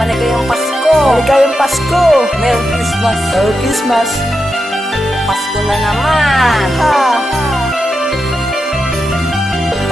maligayang Pasko. Maligayang Pasko. Merry Christmas. Merry Christmas. Pasko na naman. Ha.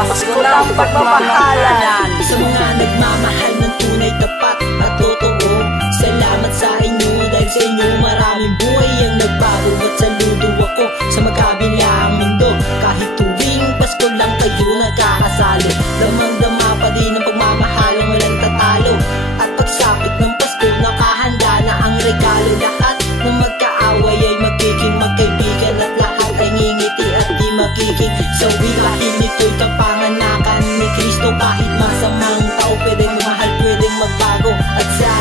Pasko na ang pagmamahalan. Sa mga nagmamahal ng tunay, tapat at totoo, salamat sa inyo. Dahil sa inyo maraming buhay ang nagbago. At saludo ako sa magkabilang mundo. Kahit tuwing Pasko lang kayo nagkakasalo, damang-dama pa din ang pagmamahalang walang tatalo. At pagsapit ng Pasko, nakahanda na ang regalo. Lahat ng magkaaway ay magiging magkaibigan, at lahat ay ngingiti at di magiging sawi. Dahil ito'y kapanganakan ni Kristo. Kahit masamang tao pwedeng mahal, pwedeng magbago. At sa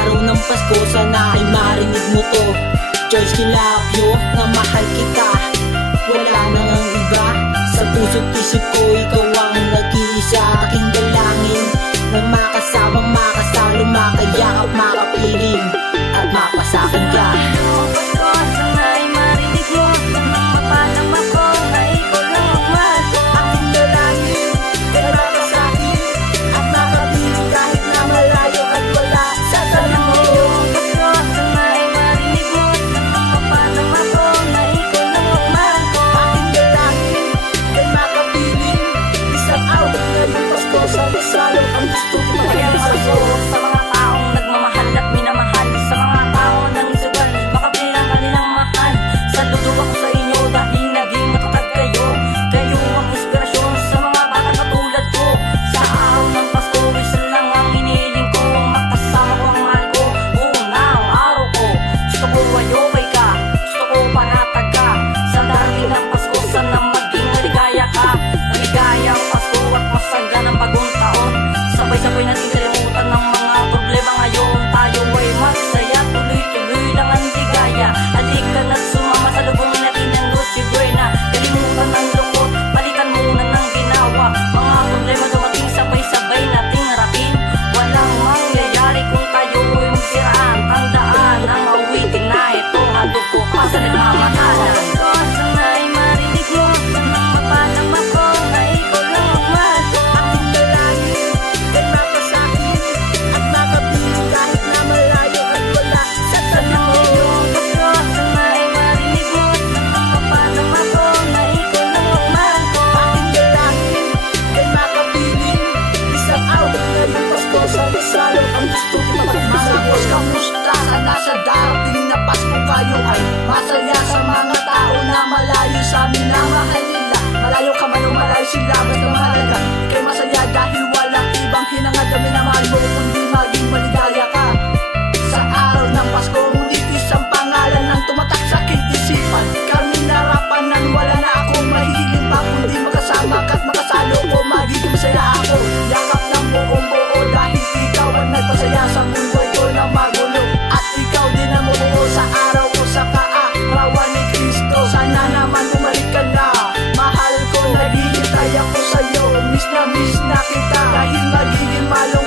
araw ng Pasko, sana ay marinig mo to. Joyce, kilapyo na mahal kita, wala nang ang iba. Sa puso't isip ko, ikaw ang nag-iisa. Aking dalangin na makasama, makasalo, makayakap, makapiling at mapasakin ka. Pasko, sana ay marinig mo. Mapalam ako na ikaw lang ang mahal ko. Aking dalangin, kaya ka sa akin at makapiling kahit na malayo at wala sa tabi mo. Pasko, sana ay marinig mo. Mapalam ako na ikaw lang ang mahal ko. Aking dalangin, kaya makapiling isang araw ngayong Pasko. Salo-salo ang gusto ko Maligayang Pasko sa mga taong nagmamahal at minamahal. Sa mga taong nang isugal, makapili ang kanilang mahal. Saludo ako sa inyo dahil naging matatag kayo. Kayo ang inspirasyon sa mga bata katulad ko. Sa araw ng Pasko, isa lang ang hinihiling ko, makasama ko ang mahal ko. Unang araw ko, gusto ko ayokay ka, gusto ko panatag ka. Sa darating ng Pasko, sana maging maligaya ka. Maligayang Pasko at masaganang bagong taon. Sabay-sabay natin kalimutan ng mga problema ngayon. Tayo ay masaya, tuloy-tuloy lang ang ligaya. Halika na't sumama sa lubong natin ng Noche Buena. Kalimutan ng lungkot, balikan muna ng ginawa. Mga problema dumating, sabay-sabay nating harapin. Walang mangyayari kung tayo ay magsiraan. Tandaan ang awitin na ito, handog ko pa sa nagmamahalan. Pasko, sana ay marinig mo. Mapalam ako na ikaw lang ang mahal ko. Aking dalangin, kaya mapasakin at makapiling kahit na malayo at wala sa tabi mo. Pasko, sana ay marinig mo. Mapalam ako na ikaw lang ang mahal ko. Aking dalangin, kaya makapiling isang araw ngayong Pasko. Salo-salo ang gusto ko magmamahal. Kamusta sana sa darating na Pasko, kayo ay masaya sa mga tao na malayo sa amin na mahal nila. Malayo ka man o malayo sila, basta mahalaga ika'y masaya dahil walang ibang hinangad kami na mahal mo, kundi maging maligaya ka. Sa araw ng Pasko, ngunit isang pangalan ang tumatak sa aking isipan. Kami narapan nang wala na akong mahihiling pa, kundi makasama ka't makasalo ko, magiging masaya ako. Yakap ng buong buo dahil ikaw ang nagpasaya sa mundo ito na magulo. At ikaw din ang mabuo sa araw ko sa kaarawan ni Kristo. Sana naman bumalik ka na, mahal ko, naghihintay ako sa'yo. Miss na kita dahil magiging malo